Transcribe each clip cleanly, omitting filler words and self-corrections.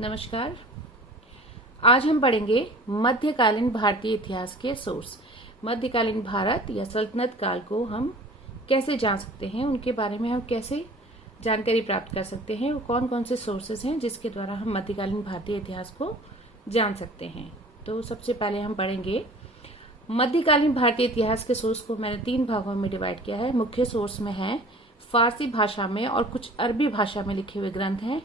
नमस्कार। आज हम पढ़ेंगे मध्यकालीन भारतीय इतिहास के सोर्स। मध्यकालीन भारत या सल्तनत काल को हम कैसे जान सकते हैं, उनके बारे में हम कैसे जानकारी प्राप्त कर सकते हैं, वो कौन कौन से सोर्सेस हैं जिसके द्वारा हम मध्यकालीन भारतीय इतिहास को जान सकते हैं। तो सबसे पहले हम पढ़ेंगे मध्यकालीन भारतीय इतिहास के सोर्स को मैंने 3 भागों में डिवाइड किया है। मुख्य सोर्स में है फारसी भाषा में और कुछ अरबी भाषा में लिखे हुए ग्रंथ हैं,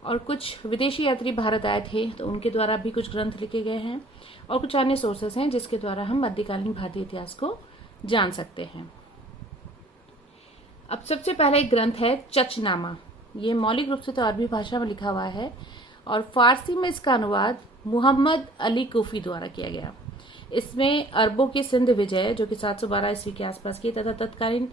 और कुछ विदेशी यात्री भारत आए थे तो उनके द्वारा भी कुछ ग्रंथ लिखे गए हैं, और कुछ अन्य सोर्सेस हैं जिसके द्वारा हम मध्यकालीन भारतीय इतिहास को जान सकते हैं। अब सबसे पहला एक ग्रंथ है चचनामा। ये मौलिक रूप से तो अरबी भाषा में लिखा हुआ है और फारसी में इसका अनुवाद मुहम्मद अली कूफी द्वारा किया गया। इसमें अरबों के सिंध विजय जो कि 712 ईस्वी के आसपास की तथा तत्कालीन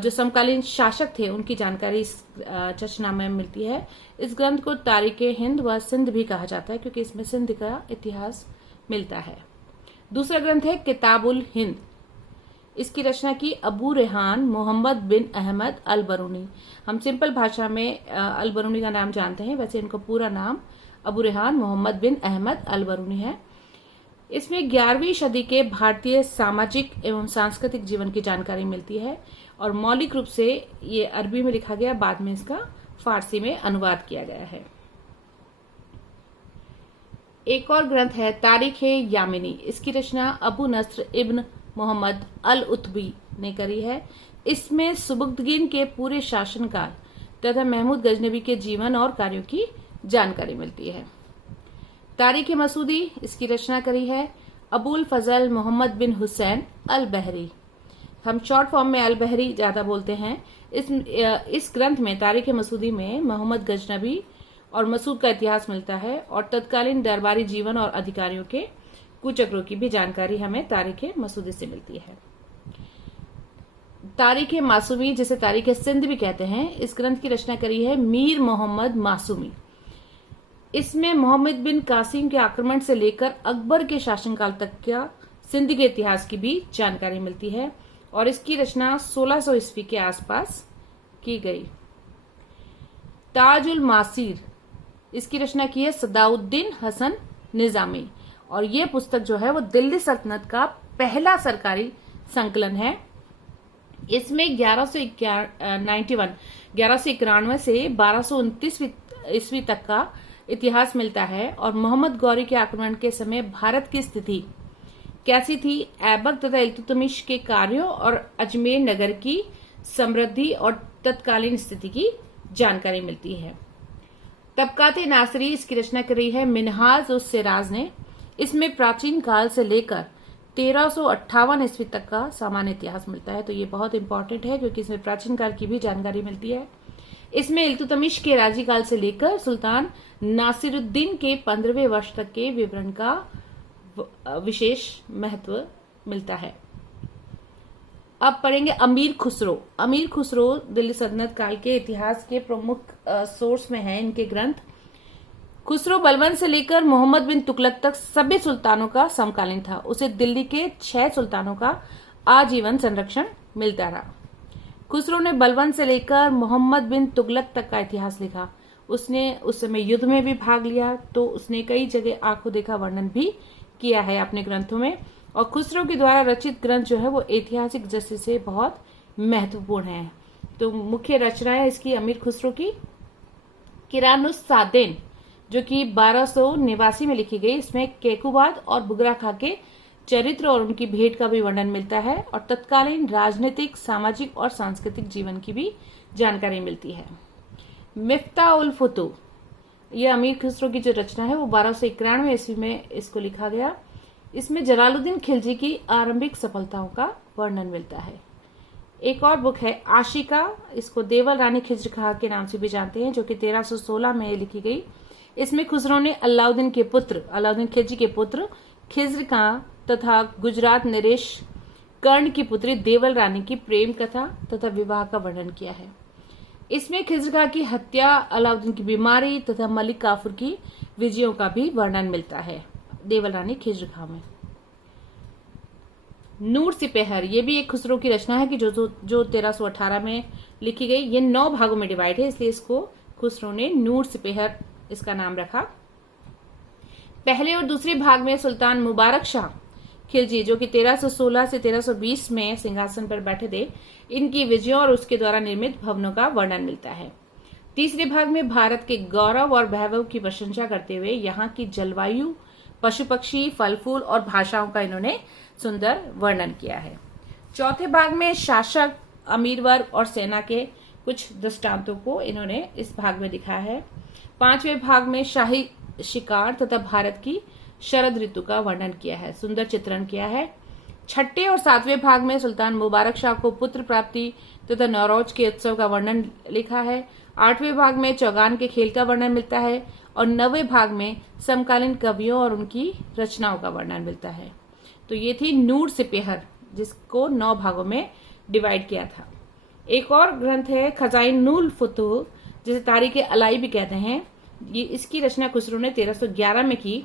जो समकालीन शासक थे उनकी जानकारी इस चचनामा में मिलती है। इस ग्रंथ को तारीख हिंद व सिंध भी कहा जाता है क्योंकि इसमें सिंध का इतिहास मिलता है। दूसरा ग्रंथ है किताबुल हिंद। इसकी रचना की अबू रेहान मोहम्मद बिन अहमद अल बरूनी। हम सिंपल भाषा में अल बरूनी का नाम जानते हैं, वैसे इनको पूरा नाम अबू रेहान मोहम्मद बिन अहमद अल बरूनी है। इसमें 11वीं सदी के भारतीय सामाजिक एवं सांस्कृतिक जीवन की जानकारी मिलती है और मौलिक रूप से ये अरबी में लिखा गया, बाद में इसका फारसी में अनुवाद किया गया है। एक और ग्रंथ है तारीख यामिनी। इसकी रचना अबू नस्र इब्न मोहम्मद अल उतबी ने करी है। इसमें सुबुक्तगीन के पूरे शासनकाल तथा महमूद गजनबी के जीवन और कार्यों की जानकारी मिलती है। तारीख मसूदी, इसकी रचना करी है अबुल फजल मोहम्मद बिन हुसैन अल बहरी। हम शॉर्ट फॉर्म में अल बहरी ज्यादा बोलते हैं। इस ग्रंथ में तारीख मसूदी में मोहम्मद गजनबी और मसूद का इतिहास मिलता है और तत्कालीन दरबारी जीवन और अधिकारियों के कुचक्रों की भी जानकारी हमें तारीख मसूदी से मिलती है। तारीख मासूमी, जिसे तारीख सिंध भी कहते हैं, इस ग्रंथ की रचना करी है मीर मोहम्मद मासूमी। इसमें मोहम्मद बिन कासिम के आक्रमण से लेकर अकबर के शासनकाल तक का सिंध के इतिहास की भी जानकारी मिलती है और इसकी रचना 1600 ईस्वी के आसपास की गई। ताजुल मासीर, इसकी रचना की है सदाउद्दीन हसन निजामी और ये पुस्तक जो है वो दिल्ली सल्तनत का पहला सरकारी संकलन है। इसमें 1191 से 1229 ईस्वी तक का इतिहास मिलता है और मोहम्मद गौरी के आक्रमण के समय भारत की स्थिति कैसी थी, ऐबक तथा इल्तुतमिश के कार्यों और अजमेर नगर की समृद्धि और तत्कालीन स्थिति की जानकारी मिलती है। तबकाते नासरी, इसकी रचना करी है मिनहाज उस सिराज ने। इसमें प्राचीन काल से लेकर 1358 ईस्वी तक का सामान्य इतिहास मिलता है, तो ये बहुत इंपॉर्टेंट है क्योंकि इसमें प्राचीन काल की भी जानकारी मिलती है। इसमें इल्तुतमिश के राजीकाल से लेकर सुल्तान नासिरुद्दीन के 15वें वर्ष तक के विवरण का विशेष महत्व मिलता है। अब पढ़ेंगे अमीर खुसरो। अमीर खुसरो दिल्ली सल्तनत काल के इतिहास के प्रमुख सोर्स में है। इनके ग्रंथ खुसरो बलबन से लेकर मोहम्मद बिन तुगलक तक सभी सुल्तानों का समकालीन था। उसे दिल्ली के 6 सुल्तानों का आजीवन संरक्षण मिलता रहा। खुसरो ने बलबन से लेकर मोहम्मद बिन तुगलक तक का इतिहास लिखा। उसने उस समय युद्ध में भी भाग लिया, तो उसने कई जगह आंखों देखा वर्णन भी किया है अपने ग्रंथों में। और खुसरो के द्वारा रचित ग्रंथ जो है वो ऐतिहासिक दृष्टि से बहुत महत्वपूर्ण है। तो मुख्य रचना है इसकी अमीर खुसरो की किरानुस सादेन, जो कि 1289 में लिखी गई। इसमें केकुबाद और बुगरा खां के चरित्र और उनकी भेंट का भी वर्णन मिलता है और तत्कालीन राजनीतिक, सामाजिक और सांस्कृतिक जीवन की भी जानकारी मिलती है। मिफ्ता उल फुतू, ये अमीर खुसरो की जो रचना है वो 1291 ईस्वी में इसको लिखा गया। इसमें जलालुद्दीन खिलजी की आरंभिक सफलताओं का वर्णन मिलता है। एक और बुक है आशिका, इसको देवल रानी खिज्र खां के नाम से भी जानते हैं, जो कि 1316 में लिखी गई। इसमें खुसरो ने अलाउद्दीन खिलजी के पुत्र खिज्र खां तथा गुजरात नरेश कर्ण की पुत्री देवल रानी की प्रेम कथा तथा विवाह का वर्णन किया है। इसमें खिज्र खां की हत्या, अलाउद्दीन की बीमारी तथा मलिक काफूर की विजयों का भी वर्णन मिलता है देवल रानी खिज्र खां में। नूर सिपेहर, ये भी एक खुसरो की रचना है कि जो 1318 में लिखी गई। ये 9 भागों में डिवाइड है, इसलिए इसको खुसरो ने नूर सिपेहर इसका नाम रखा। पहले और दूसरे भाग में सुल्तान मुबारक शाह खिलजी, जो कि 1316 से 1320 में सिंहासन पर बैठे थे, इनकी विजयों और उसके द्वारा निर्मित भवनों का वर्णन मिलता है। तीसरे भाग में भारत के गौरव और वैभव की प्रशंसा करते हुए यहाँ की जलवायु, पशु पक्षी, फल फूल और भाषाओं का इन्होंने सुंदर वर्णन किया है। चौथे भाग में शासक, अमीर वर्ग और सेना के कुछ दृष्टांतों को इन्होंने इस भाग में दिखाया है। पांचवें भाग में शाही शिकार तथा भारत की शरद ऋतु का वर्णन किया है, सुंदर चित्रण किया है। छठे और सातवें भाग में सुल्तान मुबारक शाह को पुत्र प्राप्ति तथा नौरोज के उत्सव का वर्णन लिखा है। आठवें भाग में चौगान के खेल का वर्णन मिलता है और नौवें भाग में समकालीन कवियों और उनकी रचनाओं का वर्णन मिलता है। तो ये थी नूर सिपेहर, जिसको 9 भागों में डिवाइड किया था। एक और ग्रंथ है खजाइनुल फुतूह, जिसे तारीख अलाई भी कहते हैं। ये इसकी रचना खुसरो ने 1311 में की।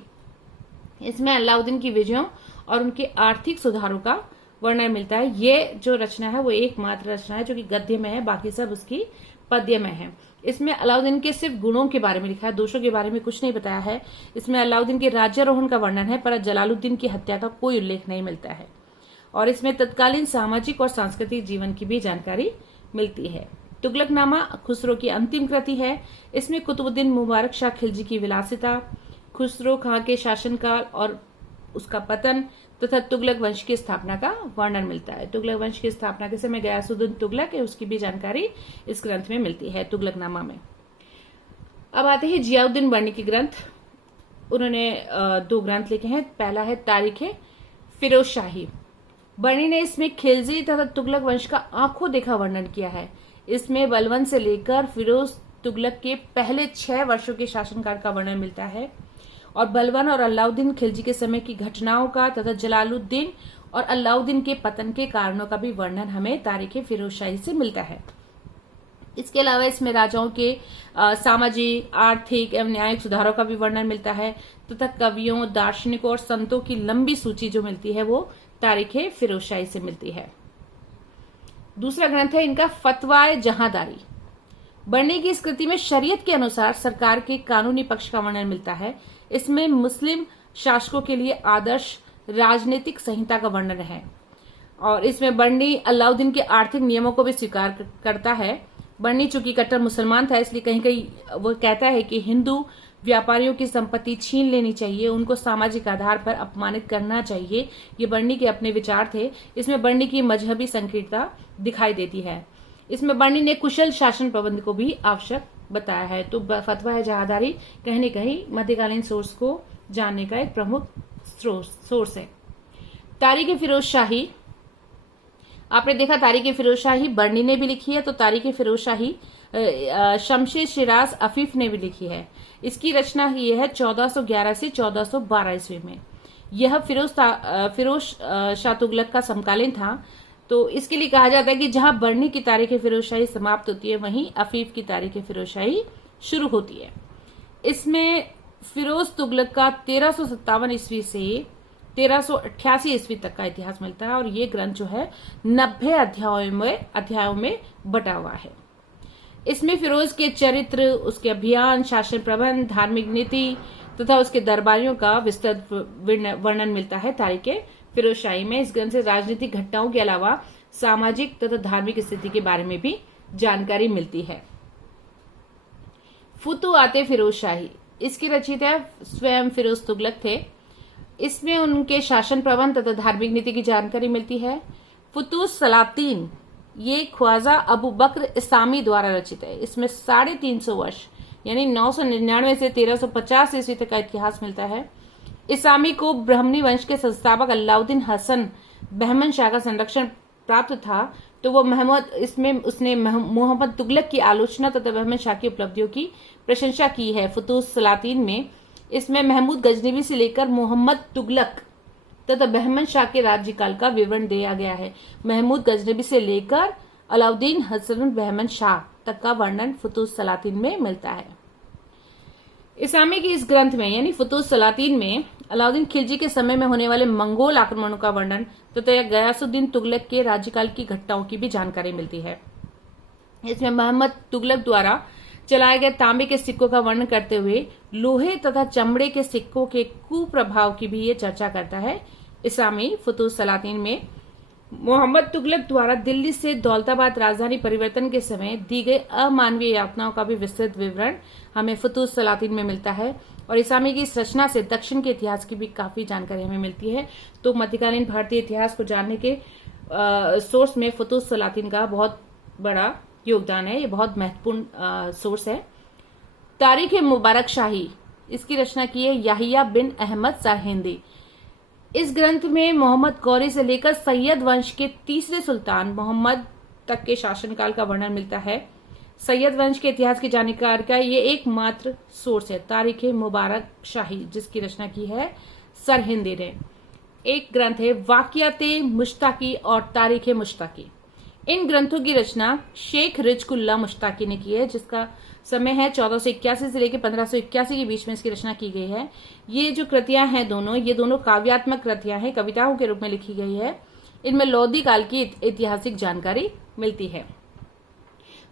इसमें अलाउद्दीन की विजयों और उनके आर्थिक सुधारों का वर्णन मिलता है। ये जो रचना है वो एकमात्र रचना है जो कि गद्य में है, बाकी सब उसकी पद्य में है। इसमें अलाउद्दीन के सिर्फ गुणों के बारे में लिखा है, दोषों के बारे में कुछ नहीं बताया है। इसमें अलाउद्दीन के राज्यारोहण का वर्णन है, पर जलालुद्दीन की हत्या का कोई उल्लेख नहीं मिलता है। और इसमें तत्कालीन सामाजिक और सांस्कृतिक जीवन की भी जानकारी मिलती है। तुगलकनामा खुसरो की अंतिम कृति है। इसमें कुतुबुद्दीन मुबारक शाह खिलजी की विलासिता, खुसरो खां के शासनकाल और उसका पतन तथा तुगलक वंश की स्थापना का वर्णन मिलता है। तुगलक वंश की स्थापना के समय गयासुद्दीन तुगलक है, उसकी भी जानकारी इस ग्रंथ में मिलती है, तुगलकनामा में। अब आते हैं जियाउद्दीन बर्नी के ग्रंथ। उन्होंने 2 ग्रंथ लिखे हैं। पहला है तारीख फिरोज शाही। बर्नी ने इसमें खिलजी तथा तुगलक वंश का आंखों देखा वर्णन किया है। इसमें बलबन से लेकर फिरोज तुगलक के पहले 6 वर्षों के शासनकाल का वर्णन मिलता है और बलबन और अलाउद्दीन खिलजी के समय की घटनाओं का तथा जलालुद्दीन और अलाउद्दीन के पतन के कारणों का भी वर्णन हमें तारीख फिरोज शाही से मिलता है। इसके अलावा इसमें राजाओं के सामाजिक, आर्थिक एवं न्यायिक सुधारों का भी वर्णन मिलता है तथा कवियों, दार्शनिकों और संतों की लंबी सूची जो मिलती है वो तारीख फिरोज शाही से मिलती है। दूसरा ग्रंथ है इनका फतवाए जहांदारी। बर्नी की इस कृति में शरीयत के अनुसार सरकार के कानूनी पक्ष का वर्णन मिलता है। इसमें मुस्लिम शासकों के लिए आदर्श राजनीतिक संहिता का वर्णन है और इसमें बर्नी अलाउद्दीन के आर्थिक नियमों को भी स्वीकार करता है। बर्नी चूंकि कट्टर मुसलमान था, इसलिए कहीं कहीं वो कहता है कि हिंदू व्यापारियों की संपत्ति छीन लेनी चाहिए, उनको सामाजिक आधार पर अपमानित करना चाहिए। ये बर्नी के अपने विचार थे। इसमें बर्नी की मजहबी संकीर्णता दिखाई देती है। इसमें बर्नी ने कुशल शासन प्रबंध को भी आवश्यक बताया है। तो फतवा है जहांदारी कहीं न कहीं मध्यकालीन सोर्स को जानने का एक प्रमुख सोर्स है। तारीख फिरोज शाही, आपने देखा तारीख फिरोज शाही बर्नी ने भी लिखी है, तो तारीख फिरोज शाही शमशेद शिराज अफीफ ने भी लिखी है। इसकी रचना ये है 1411 से 1412 ईस्वी में। यह फिरोज शाह तुगलक का समकालीन था। तो इसके लिए कहा जाता है कि जहां बर्नी की तारीख फिरोज शाही समाप्त होती है, वहीं अफीफ की तारीख फिरोज शाही शुरू होती है। इसमें फिरोज तुगलक का 1357 ईस्वी से 1388 ईस्वी तक का इतिहास मिलता है और ये ग्रंथ जो है 90 अध्यायों में बटा हुआ है। इसमें फिरोज के चरित्र, उसके अभियान, शासन प्रबंध, धार्मिक नीति तथा उसके दरबारियों का विस्तृत वर्णन मिलता है तारीख फिरोज शाही में। इस ग्रंथ से राजनीतिक घटनाओं के अलावा सामाजिक तथा धार्मिक स्थिति के बारे में भी जानकारी मिलती है। फुतुआते फिरोज शाही, इसके रचयिता स्वयं फिरोज तुगलक थे। इसमें उनके शासन प्रबंध तथा धार्मिक नीति की जानकारी मिलती है। फुतूस सलातीन, ये ख्वाजा अबू बकर इस्लामी द्वारा रचित है। इसमें 350 वर्ष यानी 999 से 1350 ईस्वी तक का इतिहास मिलता है। इस्लामी को ब्राह्मणी वंश के संस्थापक अलाउद्दीन हसन बहमन शाह का संरक्षण प्राप्त था, तो वो उसने मोहम्मद तुगलक की आलोचना तथा बहमन शाह की उपलब्धियों की प्रशंसा की है। फुतूस सलातीन में इसमें महमूद गजनवी से लेकर मोहम्मद तुगलक तथा बहमन शाह के राज्यकाल का विवरण दिया गया है। महमूद गजनवी से लेकर अलाउद्दीन हसन बहमन शाह तक का वर्णन फुतूस सलातीन में मिलता है। इस्लामी की इस ग्रंथ में यानी फुतूस सलातीन में अलाउद्दीन खिलजी के समय में होने वाले मंगोल आक्रमणों का वर्णन तथा गयासुद्दीन तुगलक के राज्यकाल की घटनाओं की भी जानकारी मिलती है। इसमें मोहम्मद तुगलक द्वारा चलाए गए तांबे के सिक्कों का वर्णन करते हुए लोहे तथा चमड़े के सिक्कों के कुप्रभाव की भी ये चर्चा करता है। इस्लामी फुतूह सलातीन में मोहम्मद तुगलक द्वारा दिल्ली से दौलताबाद राजधानी परिवर्तन के समय दी गई अमानवीय यातनाओं का भी विस्तृत विवरण हमें फुतूह सलातीन में मिलता है। और इस्लामी की इस रचना से दक्षिण के इतिहास की भी काफी जानकारी हमें मिलती है। तो मध्यकालीन भारतीय इतिहास को जानने के सोर्स में फुतूह सलातीन का बहुत बड़ा योगदान है। ये बहुत महत्वपूर्ण सोर्स है। तारीख मुबारक शाही, इसकी रचना की है याहिया बिन अहमद सरहिंदी। इस ग्रंथ में मोहम्मद गौरी से लेकर सैयद वंश के तीसरे सुल्तान मोहम्मद तक के शासनकाल का वर्णन मिलता है। सैयद वंश के इतिहास की जानकारी का ये एकमात्र सोर्स है तारीख मुबारक शाही, जिसकी रचना की है सरहिंदी ने। एक ग्रंथ है वाकियाते मुश्ताकी और तारीख मुश्ताकी। इन ग्रंथों की रचना शेख रिजकुल्ला मुश्ताकी ने की है, जिसका समय है 1481 से लेकर 1581 के बीच में इसकी रचना की गई है। ये जो कृतियां हैं ये दोनों काव्यात्मक कृतियां हैं, कविताओं के रूप में लिखी गई है। इनमें लोधी काल की ऐतिहासिक जानकारी मिलती है।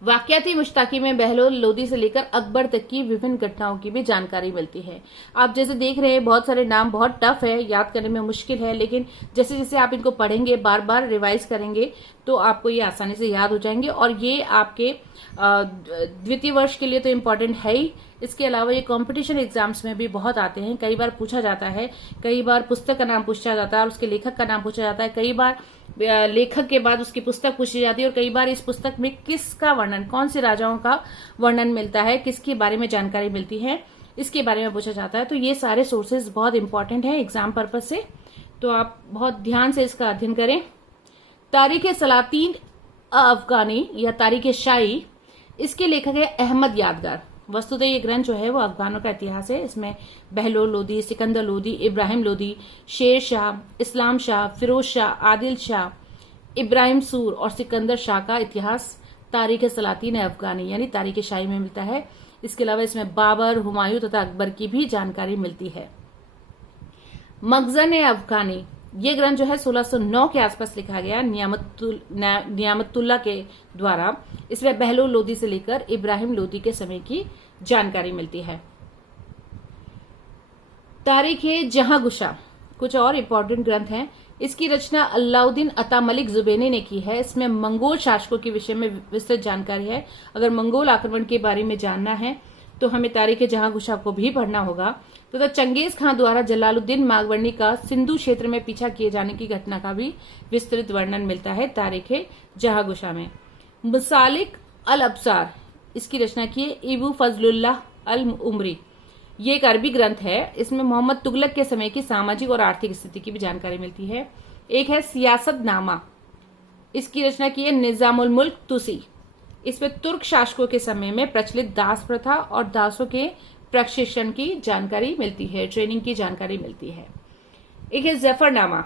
वाकियाती मुश्ताकी में बहलोल लोदी से लेकर अकबर तक की विभिन्न घटनाओं की भी जानकारी मिलती है। आप जैसे देख रहे हैं बहुत सारे नाम बहुत टफ है, याद करने में मुश्किल है, लेकिन जैसे जैसे आप इनको पढ़ेंगे, बार बार रिवाइज करेंगे तो आपको ये आसानी से याद हो जाएंगे। और ये आपके द्वितीय वर्ष के लिए तो इम्पोर्टेंट है ही, इसके अलावा ये कंपटीशन एग्जाम्स में भी बहुत आते हैं। कई बार पूछा जाता है, कई बार पुस्तक का नाम पूछा जाता है और उसके लेखक का नाम पूछा जाता है, कई बार लेखक के बाद उसकी पुस्तक पूछी जाती है, और कई बार इस पुस्तक में किसका वर्णन, कौन से राजाओं का वर्णन मिलता है, किसके बारे में जानकारी मिलती है, इसके बारे में पूछा जाता है। तो ये सारे सोर्सेज बहुत इंपॉर्टेंट है एग्जाम पर्पज से, तो आप बहुत ध्यान से इसका अध्ययन करें। तारीख सलातीन अफगानी या तारीख शाही, इसके लेखक है अहमद यादगार। वस्तुतः ये ग्रंथ जो है वो अफगानों का इतिहास है। इसमें बहलोल लोदी, सिकंदर लोदी, इब्राहिम लोदी, शेर शाह, इस्लाम शाह, फिरोज शाह, आदिल शाह, इब्राहिम सूर और सिकंदर शाह का इतिहास तारीख सलातीन अफगानी यानी तारीख शाही में मिलता है। इसके अलावा इसमें बाबर, हुमायूं तथा अकबर की भी जानकारी मिलती है। मखज़न अफगानी, ये ग्रंथ जो है 1609 के आसपास लिखा गया नियामतुल्ला के द्वारा। इसमें बहलोल लोदी से लेकर इब्राहिम लोदी के समय की जानकारी मिलती है। तारीख जहांगुशा, कुछ और इम्पोर्टेंट ग्रंथ हैं। इसकी रचना अलाउद्दीन अता मलिक जुबैनी ने की है। इसमें मंगोल शासकों के विषय में विस्तृत जानकारी है। अगर मंगोल आक्रमण के बारे में जानना है तो हमें तारीख जहांगुशा को भी पढ़ना होगा। तथा चंगेज खान द्वारा जलालुद्दीन मागवर्णी का सिंधु क्षेत्र में पीछा किए जाने की घटना का भी विस्तृत वर्णन मिलता है तारीख जहांगुशा में। मुसालिक अल अब्सार, इसकी रचना की है इबू फजलुल्लाह अल उमरी। ये एक अरबी ग्रंथ है। इसमें मोहम्मद तुगलक के समय की सामाजिक और आर्थिक स्थिति की भी जानकारी मिलती है। एक है सियासतनामा, इसकी रचना की है निजामुल मुल्क तुसी। इसमें तुर्क शासकों के समय में प्रचलित दास प्रथा और दासों के प्रशिक्षण की जानकारी मिलती है, ट्रेनिंग की जानकारी मिलती है। एक है जफरनामा,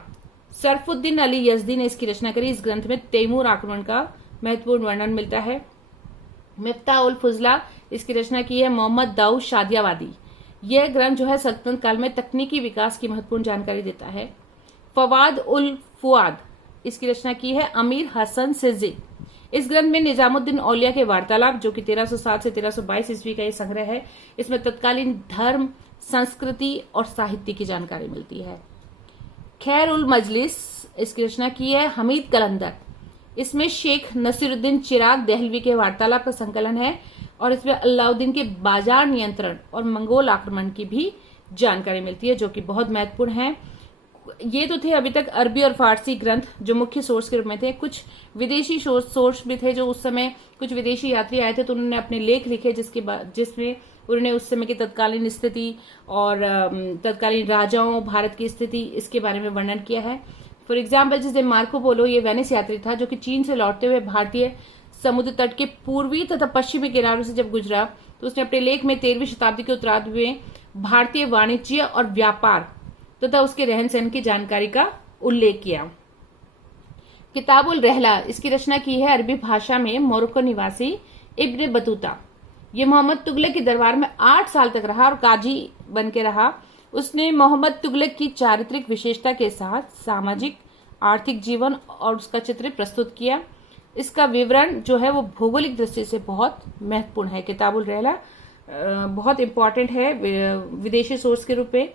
सरफुद्दीन अली यजदी ने इसकी रचना करी। इस ग्रंथ में तैमूर आक्रमण का महत्वपूर्ण वर्णन मिलता है। मिफ्ताह उल फुजला, इसकी रचना की है मोहम्मद दाऊद शादियावादी। यह ग्रंथ जो है सल्तनत काल में तकनीकी विकास की महत्वपूर्ण जानकारी देता है। फवाद उल फुआद, इसकी रचना की है अमीर हसन सिज्जी। इस ग्रंथ में निजामुद्दीन औलिया के वार्तालाप, जो कि 1307 से 1322 ईस्वी का ये संग्रह है, इसमें तत्कालीन धर्म, संस्कृति और साहित्य की जानकारी मिलती है। खैर उल मजलिस, इसकी रचना की है हमीद कलंदर। इसमें शेख नसीरुद्दीन चिराग दहलवी के वार्तालाप का संकलन है और इसमें अलाउद्दीन के बाजार नियंत्रण और मंगोल आक्रमण की भी जानकारी मिलती है, जो कि बहुत महत्वपूर्ण है। ये तो थे अभी तक अरबी और फारसी ग्रंथ जो मुख्य सोर्स के रूप में थे। कुछ विदेशी सोर्स भी थे, जो उस समय कुछ विदेशी यात्री आए थे तो उन्होंने अपने लेख लिखे, जिसमें उन्होंने उस समय की तत्कालीन स्थिति और तत्कालीन राजाओं, भारत की स्थिति, इसके बारे में वर्णन किया है। फॉर एग्जाम्पल, जैसे मार्को पोलो, ये वेनिस यात्री था जो कि चीन से लौटते हुए भारतीय समुद्र तट के पूर्वी तथा पश्चिमी किनारों से जब गुजरा तो उसने अपने लेख में 13वीं शताब्दी के उत्तरार्ध में भारतीय वाणिज्य और व्यापार तथा उसके रहन सहन की जानकारी का उल्लेख किया। किताबुल रहला, इसकी रचना की है अरबी भाषा में मोरक्को निवासी इब्न बतूता। ये मोहम्मद तुगलक के दरबार में 8 साल तक रहा और काजी बन के रहा। उसने मोहम्मद तुगलक की चारित्रिक विशेषता के साथ सामाजिक आर्थिक जीवन और उसका चित्र प्रस्तुत किया। इसका विवरण जो है वो भौगोलिक दृष्टि से बहुत महत्वपूर्ण है। किताबुल रहला बहुत इंपॉर्टेंट है विदेशी सोर्स के रूप में।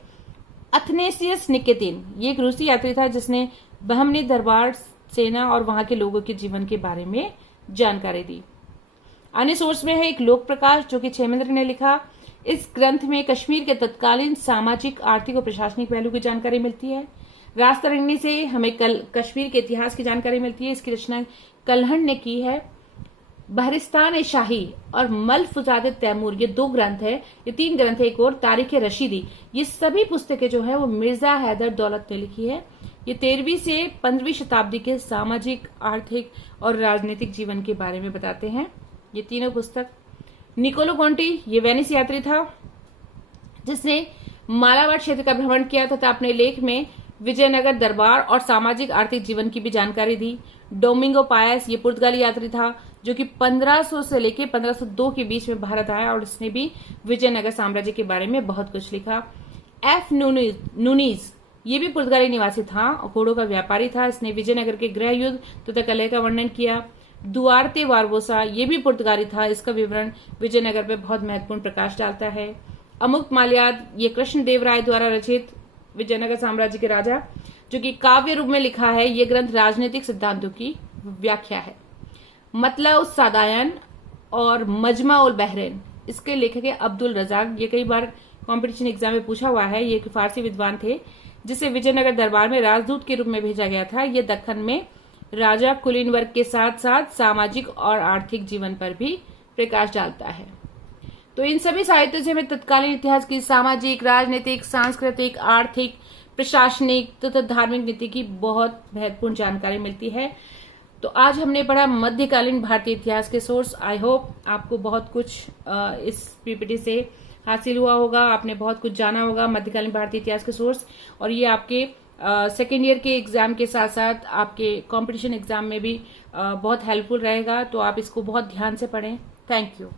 अथनेसियस निकेतिन ये एक रूसी यात्री था जिसने बहमनी दरबार, सेना और वहां के लोगों के जीवन के बारे में जानकारी दी। अन्य सोर्स में है एक लोक प्रकाश जो कि क्षेमेंद्र ने लिखा। इस ग्रंथ में कश्मीर के तत्कालीन सामाजिक, आर्थिक और प्रशासनिक पहलू की जानकारी मिलती है। राजतरंगिणी से हमें कश्मीर के इतिहास की जानकारी मिलती है। इसकी रचना कल्हण ने की है। बहरिस्तान शाही और मलफुजाद तैमूर ये 2 ग्रंथ है, ये 3 ग्रंथ है, एक और तारीख रशीदी, ये सभी पुस्तकें जो है वो मिर्जा हैदर दौलत ने लिखी है। ये 13वीं से 15वीं शताब्दी के सामाजिक, आर्थिक और राजनीतिक जीवन के बारे में बताते हैं ये तीनों पुस्तक। निकोलो कॉन्टी ये वेनिस यात्री था जिसने मालाबार क्षेत्र का भ्रमण किया तथा अपने लेख में विजयनगर दरबार और सामाजिक आर्थिक जीवन की भी जानकारी दी। डोमिंगो पायस ये पुर्तगाली यात्री था जो कि 1500 से लेकर 1502 के बीच में भारत आया और इसने भी विजयनगर साम्राज्य के बारे में बहुत कुछ लिखा। एफ नूनीज ये भी पुर्तगाली निवासी था और घोड़ों का व्यापारी था। इसने विजयनगर के गृह युद्ध तथा कलह का वर्णन किया। दुआर्ते बारबोसा ये भी पुर्तगाली था। इसका विवरण विजयनगर पे बहुत महत्वपूर्ण प्रकाश डालता है। अमुक्त माल्याद ये कृष्णदेव राय द्वारा रचित विजयनगर साम्राज्य के राजा जो कि काव्य रूप में लिखा है। ये ग्रंथ राजनीतिक सिद्धांतों की व्याख्या है। मतला उस सादायन और मजमा उल बहरैन इसके लेखक है अब्दुल रजाक। ये कई बार कंपटीशन एग्जाम में पूछा हुआ है। ये एक फारसी विद्वान थे जिसे विजयनगर दरबार में राजदूत के रूप में भेजा गया था। ये दक्कन में राजा कुलीन वर्ग के साथ साथ सामाजिक और आर्थिक जीवन पर भी प्रकाश डालता है। तो इन सभी साहित्य से हमें तत्कालीन इतिहास की सामाजिक, राजनीतिक, सांस्कृतिक, आर्थिक, प्रशासनिक तथा धार्मिक नीति की बहुत महत्वपूर्ण जानकारी मिलती है। तो आज हमने पढ़ा मध्यकालीन भारतीय इतिहास के सोर्स। आई होप आपको बहुत कुछ इस पीपीटी से हासिल हुआ होगा, आपने बहुत कुछ जाना होगा मध्यकालीन भारतीय इतिहास के सोर्स, और ये आपके सेकेंड ईयर के एग्जाम के साथ साथ आपके कंपटीशन एग्जाम में भी बहुत हेल्पफुल रहेगा। तो आप इसको बहुत ध्यान से पढ़ें। Thank you.